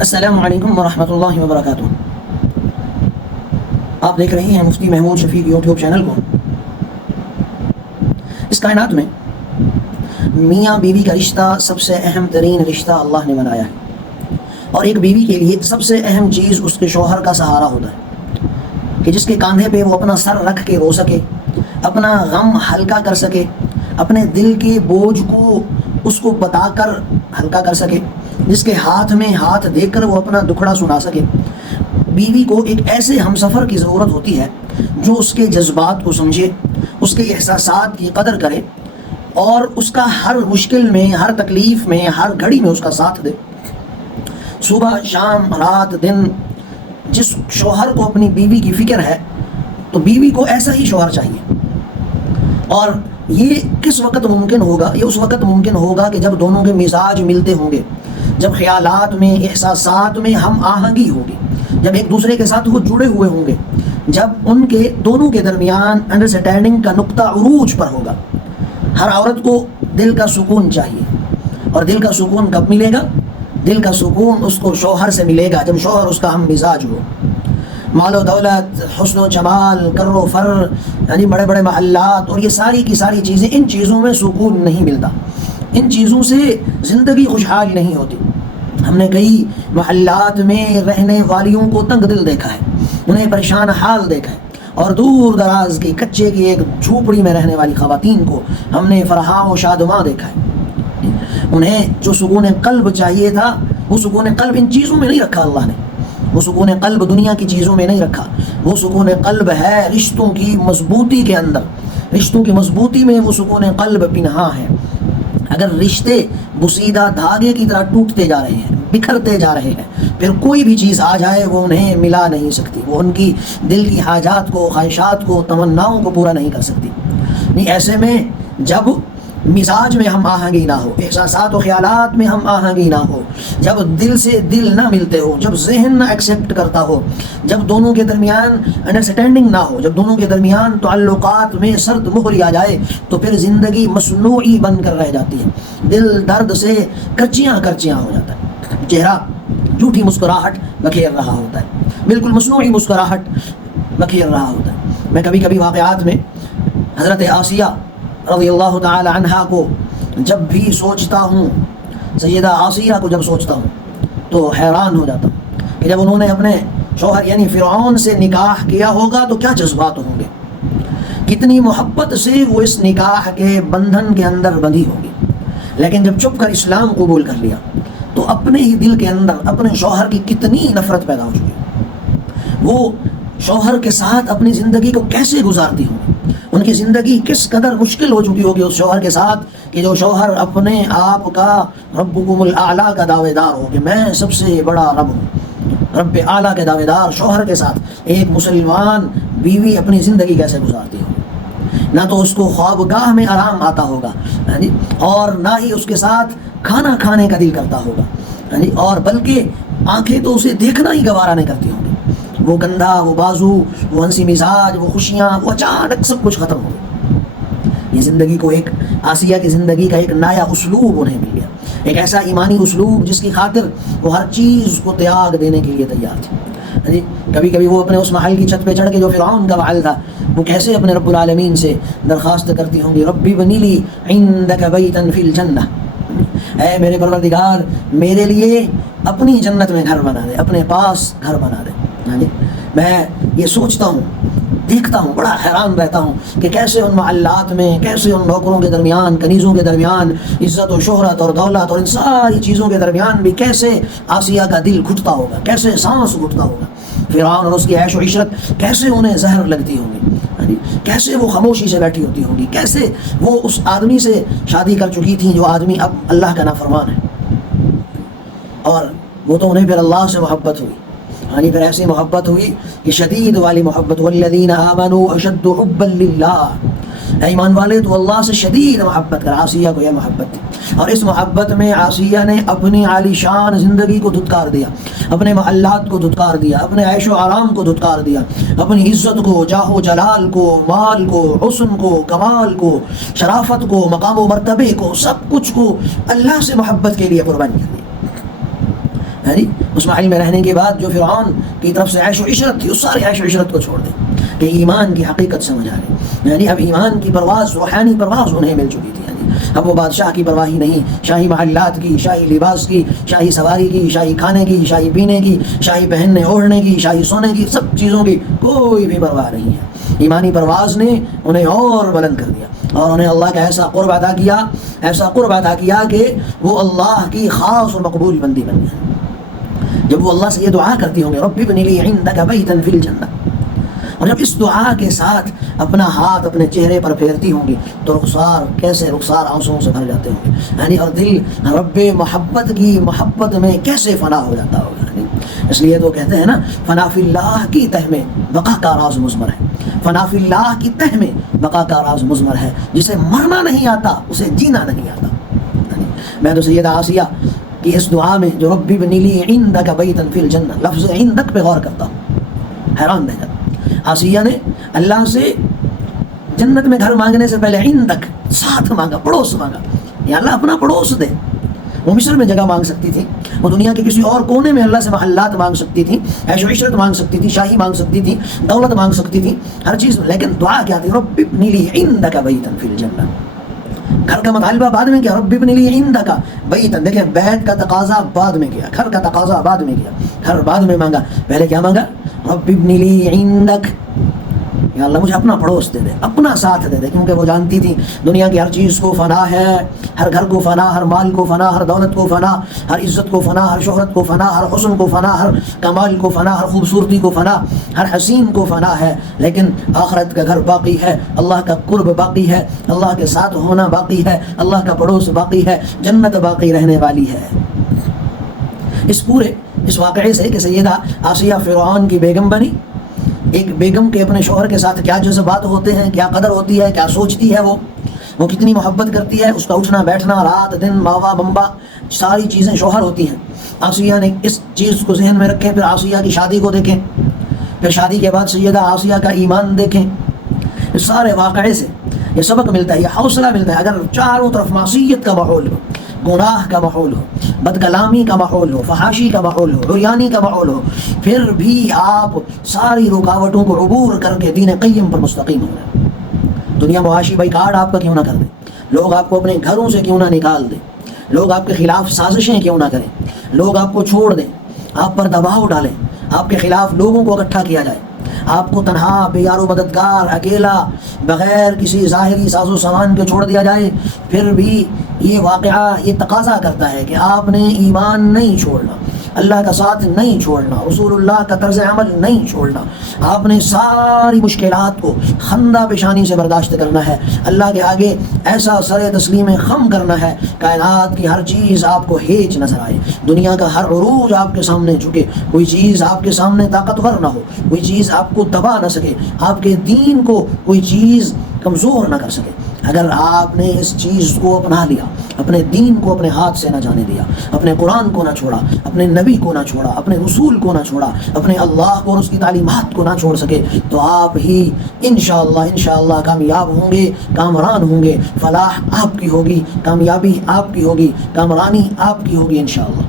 السلام علیکم ورحمۃ اللہ وبرکاتہ۔ آپ دیکھ رہے ہیں مفتی محمود شفیق یوٹیوب چینل کو۔ اس کائنات میں میاں بیوی کا رشتہ سب سے اہم ترین رشتہ اللہ نے بنایا ہے، اور ایک بیوی کے لیے سب سے اہم چیز اس کے شوہر کا سہارا ہوتا ہے کہ جس کے کاندھے پہ وہ اپنا سر رکھ کے رو سکے، اپنا غم ہلکا کر سکے، اپنے دل کے بوجھ کو اس کو بتا کر ہلکا کر سکے، جس کے ہاتھ میں ہاتھ دے کر وہ اپنا دکھڑا سنا سکے۔ بیوی کو ایک ایسے ہمسفر کی ضرورت ہوتی ہے جو اس کے جذبات کو سمجھے، اس کے احساسات کی قدر کرے، اور اس کا ہر مشکل میں، ہر تکلیف میں، ہر گھڑی میں اس کا ساتھ دے۔ صبح شام رات دن جس شوہر کو اپنی بیوی کی فکر ہے تو بیوی کو ایسا ہی شوہر چاہیے۔ اور یہ کس وقت ممکن ہوگا؟ یہ اس وقت ممکن ہوگا کہ جب دونوں کے مزاج ملتے ہوں گے، جب خیالات میں، احساسات میں ہم آہنگی ہوگی، جب ایک دوسرے کے ساتھ وہ جڑے ہوئے ہوں گے، جب ان کے دونوں کے درمیان انڈرسٹینڈنگ کا نقطہ عروج پر ہوگا۔ ہر عورت کو دل کا سکون چاہیے، اور دل کا سکون کب ملے گا؟ دل کا سکون اس کو شوہر سے ملے گا جب شوہر اس کا ہم مزاج ہو۔ مال و دولت، حسن و جمال، کر و فر، یعنی بڑے بڑے محلات اور یہ ساری کی ساری چیزیں، ان چیزوں میں سکون نہیں ملتا، ان چیزوں سے زندگی خوشحال نہیں ہوتی۔ ہم نے کئی محلات میں رہنے والیوں کو تنگ دل دیکھا ہے، انہیں پریشان حال دیکھا ہے، اور دور دراز کی کچے کی ایک جھوپڑی میں رہنے والی خواتین کو ہم نے فرحاں و شادماں دیکھا ہے۔ انہیں جو سکون قلب چاہیے تھا وہ سکون قلب ان چیزوں میں نہیں رکھا اللہ نے، وہ سکون قلب دنیا کی چیزوں میں نہیں رکھا، وہ سکون قلب ہے رشتوں کی مضبوطی کے اندر، رشتوں کی مضبوطی میں وہ سکون قلب پنہاں ہے۔ اگر رشتے بسیدہ دھاگے کی طرح ٹوٹتے جا رہے ہیں، بکھرتے جا رہے ہیں، پھر کوئی بھی چیز آ جائے وہ انہیں ملا نہیں سکتی، وہ ان کی دل کی حاجات کو، خواہشات کو، تمناؤں کو پورا نہیں کر سکتی۔ نہیں، ایسے میں جب مزاج میں ہم آہنگی نہ ہو، احساسات و خیالات میں ہم آہنگی نہ ہو، جب دل سے دل نہ ملتے ہو، جب ذہن نہ ایکسیپٹ کرتا ہو، جب دونوں کے درمیان انڈرسٹینڈنگ نہ ہو، جب دونوں کے درمیان تعلقات میں سرد مہر آ جائے، تو پھر زندگی مصنوعی بن کر رہ جاتی ہے، دل درد سے کچیاں ہو جاتا ہے، چہرہ جھوٹی مسکراہٹ بکھیر رہا ہوتا ہے، بالکل مصنوعی مسکراہٹ بکھیر رہا ہوتا ہے۔ میں کبھی کبھی واقعات میں حضرت آسیہ رضی اللہ تعالی عنہا کو جب بھی سوچتا ہوں، سیدہ آسیہ کو جب سوچتا ہوں تو حیران ہو جاتا ہوں کہ جب انہوں نے اپنے شوہر یعنی فرعون سے نکاح کیا ہوگا تو کیا جذبات ہوں گے، کتنی محبت سے وہ اس نکاح کے بندھن کے اندر بندھی ہوگی۔ لیکن جب چھپ کر اسلام قبول کر لیا تو اپنے ہی دل کے اندر اپنے شوہر کی کتنی نفرت پیدا ہو چکی، وہ شوہر کے ساتھ اپنی زندگی کو کیسے گزارتی ہوگی، ان کی زندگی کس قدر مشکل ہو چکی ہوگی اس شوہر کے ساتھ کہ جو شوہر اپنے آپ کا ربکم الاعلیٰ کا دعوے دار ہو کہ میں سب سے بڑا رب ہوں، رب اعلیٰ کے دعوے دار شوہر کے ساتھ ایک مسلمان بیوی اپنی زندگی کیسے گزارتی ہوگی۔ نہ تو اس کو خوابگاہ میں آرام آتا ہوگا، اور نہ ہی اس کے ساتھ کھانا کھانے کا دل کرتا ہوگا، اور بلکہ آنکھیں تو اسے دیکھنا ہی گوارا نہیں کرتی ہوں گی۔ وہ گندھا، وہ بازو، وہ ہنسی مزاج، وہ خوشیاں، وہ اچانک سب کچھ ختم ہو گیا۔ یہ زندگی کو ایک آسیہ کی زندگی کا ایک نیا اسلوب انہیں مل گیا، ایک ایسا ایمانی اسلوب جس کی خاطر وہ ہر چیز کو تیاگ دینے کے لیے تیار تھی۔ کبھی کبھی وہ اپنے اس محل کی چھت پہ چڑھ کے جو فرعون کا محل تھا، وہ کیسے اپنے رب العالمین سے درخواست کرتی ہوں گی، ربی بنی لی عندک بیتا فی الجنہ، اے میرے پروردگار میرے لیے اپنی جنت میں گھر بنا دے، اپنے پاس گھر بنا دے۔ میں یہ سوچتا ہوں، دیکھتا ہوں، بڑا حیران رہتا ہوں کہ کیسے ان محلات میں، کیسے ان نوکروں کے درمیان، کنیزوں کے درمیان، عزت و شہرت اور دولت اور ان ساری چیزوں کے درمیان بھی کیسے آسیہ کا دل گھٹتا ہوگا، کیسے سانس گھٹتا ہوگا۔ فرعون اور اس کی عیش و عشرت کیسے انہیں زہر لگتی ہوگی، کیسے وہ خاموشی سے بیٹھی ہوتی ہوگی، کیسے وہ اس آدمی سے شادی کر چکی تھی جو آدمی اب اللہ کا نافرمان ہے، اور وہ تو انہیں پھر اللہ سے محبت ہوئی، پھر ایسی محبت ہوئی کہ شدید والی محبت، والذین آمنوا اشد حبا للہ، ایمان والے تو اللہ سے شدید محبت کر۔ آسیہ کو یہ محبت تھی، اور اس محبت میں آسیہ نے اپنی عالی شان زندگی کو دھتکار دیا، اپنے محلات کو دھتکار دیا، اپنے عیش و آرام کو دھتکار دیا، اپنی عزت کو، جاہ و جلال کو، مال کو، حسن کو، کمال کو، شرافت کو، مقام و مرتبے کو، سب کچھ کو اللہ سے محبت کے لیے قربان کر دیا۔ ہے جی اس محل میں رہنے کے بعد جو فرعون کی طرف سے عیش و عشرت تھی اس سارے عیش و عشرت کو چھوڑ دیں کہ ایمان کی حقیقت سمجھ آ رہی، یعنی اب ایمان کی پرواز، روحانی پرواز انہیں مل چکی تھی. اب وہ بادشاہ کی پرواہی نہیں، شاہی محلات کی، شاہی لباس کی، شاہی سواری کی، شاہی کھانے کی، شاہی پینے کی، شاہی پہننے اوڑھنے کی، شاہی سونے کی، سب چیزوں کی کوئی بھی پرواہ نہیں ہے. ایمانی پرواز نے انہیں اور بلند کر دیا اور انہیں اللہ کا ایسا قرب عطا کیا، ایسا قرب عطا کیا کہ وہ اللہ کی خاص اور مقبول بندی بن گئے. جب وہ اللہ سے یہ دعا کرتی ہوں گے رب ابن لی عندک بیتا فی الجنہ، اور جب اس دعا کے ساتھ اپنا ہاتھ اپنے چہرے پر پھیرتی ہوں گی تو رخسار آنسوؤں سے بھر جاتے ہوں گے، یعنی اور دل رب محبت کی محبت میں کیسے فنا ہو جاتا ہوگا. اس لیے تو کہتے ہیں نا فنا فی اللہ کی تہ میں بقا کا راز مضمر ہے، فنا فی اللہ کی تہ میں بقا کا راز مضمر ہے. جسے مرنا نہیں آتا اسے جینا نہیں آتا. میں تو سیدہ آسیہ کی اس دعا میں جو رب ابن لی عندک بیتا فی الجنہ، لفظ عندک پہ غور کرتا ہوں، حیران رہ جاتا. آسیہ نے اللہ سے جنت میں گھر مانگنے سے پہلے عندک ساتھ مانگا، پڑوس مانگا، یا اللہ اپنا پڑوس دے. وہ مصر میں جگہ مانگ سکتی تھی، وہ دنیا کے کسی اور کونے میں اللہ سے محلات مانگ سکتی تھی، عیش و عشرت مانگ سکتی تھی، شاہی مانگ سکتی تھی، دولت مانگ سکتی تھی، ہر چیز. لیکن دعا کیا تھی؟ رب ابن لی عندک بیتا فی الجنہ. گھر کا مطالبہ بعد میں کیا، رب ابن لی عندک بیتا. دیکھیں بیت کا تقاضا بعد میں کیا، گھر کا تقاضا بعد میں کیا، گھر بعد میں مانگا، پہلے کیا مانگا؟ رب ابن لی عندک، یا اللہ مجھے اپنا پڑوس دے دے، اپنا ساتھ دے دے. کیونکہ وہ جانتی تھی دنیا کی ہر چیز کو فنا ہے، ہر گھر کو فنا، ہر مال کو فنا، ہر دولت کو فنا، ہر عزت کو فنا، ہر شہرت کو فنا، ہر حسن کو فنا، ہر کمال کو فنا، ہر خوبصورتی کو فنا، ہر حسین کو فنا ہے. لیکن آخرت کا گھر باقی ہے، اللہ کا قرب باقی ہے، اللہ کے ساتھ ہونا باقی ہے، اللہ کا پڑوس باقی ہے، جنت باقی رہنے والی ہے. اس واقعے سے کہ سیدہ آسیہ فرعون کی بیگم بنی. ایک بیگم کے اپنے شوہر کے ساتھ کیا جذبات ہوتے ہیں، کیا قدر ہوتی ہے، کیا سوچتی ہے، وہ کتنی محبت کرتی ہے. اس کا اٹھنا بیٹھنا، رات دن، ماوا بمبا، ساری چیزیں شوہر ہوتی ہیں. آسیہ نے اس چیز کو ذہن میں رکھیں. پھر آسیہ کی شادی کو دیکھیں، پھر شادی کے بعد سیدہ آسیہ کا ایمان دیکھیں. اس سارے واقعے سے یہ سبق ملتا ہے، یہ حوصلہ ملتا ہے. اگر چاروں طرف معصیت کا ماحول ہو، گناہ کا ماحول ہو، بد کلامی کا ماحول ہو، فحاشی کا ماحول ہو، عریانی کا ماحول ہو، پھر بھی آپ ساری رکاوٹوں کو عبور کر کے دین قیم پر مستقیم ہو رہے ہیں. دنیا معاشی بائیکاٹ آپ کا کیوں نہ کر دے، لوگ آپ کو اپنے گھروں سے کیوں نہ نکال دیں، لوگ آپ کے خلاف سازشیں کیوں نہ کریں، لوگ آپ کو چھوڑ دیں، آپ پر دباؤ ڈالیں، آپ کے خلاف لوگوں کو اکٹھا کیا جائے، آپ کو تنہا، بے یار و مددگار، اکیلا، بغیر کسی ظاہری ساز و سامان کے چھوڑ دیا جائے، پھر بھی یہ واقعہ یہ تقاضا کرتا ہے کہ آپ نے ایمان نہیں چھوڑنا، اللہ کا ساتھ نہیں چھوڑنا، رسول اللہ کا طرز عمل نہیں چھوڑنا. آپ نے ساری مشکلات کو خندہ پیشانی سے برداشت کرنا ہے، اللہ کے آگے ایسا سر تسلیم خم کرنا ہے، کائنات کی ہر چیز آپ کو ہیچ نظر آئے، دنیا کا ہر عروج آپ کے سامنے جھکے، کوئی چیز آپ کے سامنے طاقتور نہ ہو، کوئی چیز آپ کو دبا نہ سکے، آپ کے دین کو کوئی چیز کمزور نہ کر سکے. اگر آپ نے اس چیز کو اپنا لیا، اپنے دین کو اپنے ہاتھ سے نہ جانے دیا، اپنے قرآن کو نہ چھوڑا، اپنے نبی کو نہ چھوڑا، اپنے رسول کو نہ چھوڑا، اپنے اللہ کو اور اس کی تعلیمات کو نہ چھوڑ سکے، تو آپ ہی انشاءاللہ کامیاب ہوں گے، کامران ہوں گے. فلاح آپ کی ہوگی، کامیابی آپ کی ہوگی، کامرانی آپ کی ہوگی انشاءاللہ.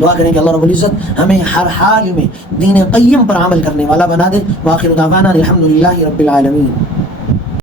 دعا کریں کہ اللہ رب العزت ہمیں ہر حال میں دین قیم پر عمل کرنے والا بنا دے. وآخر دعوانا الحمدللہ رب العالمین.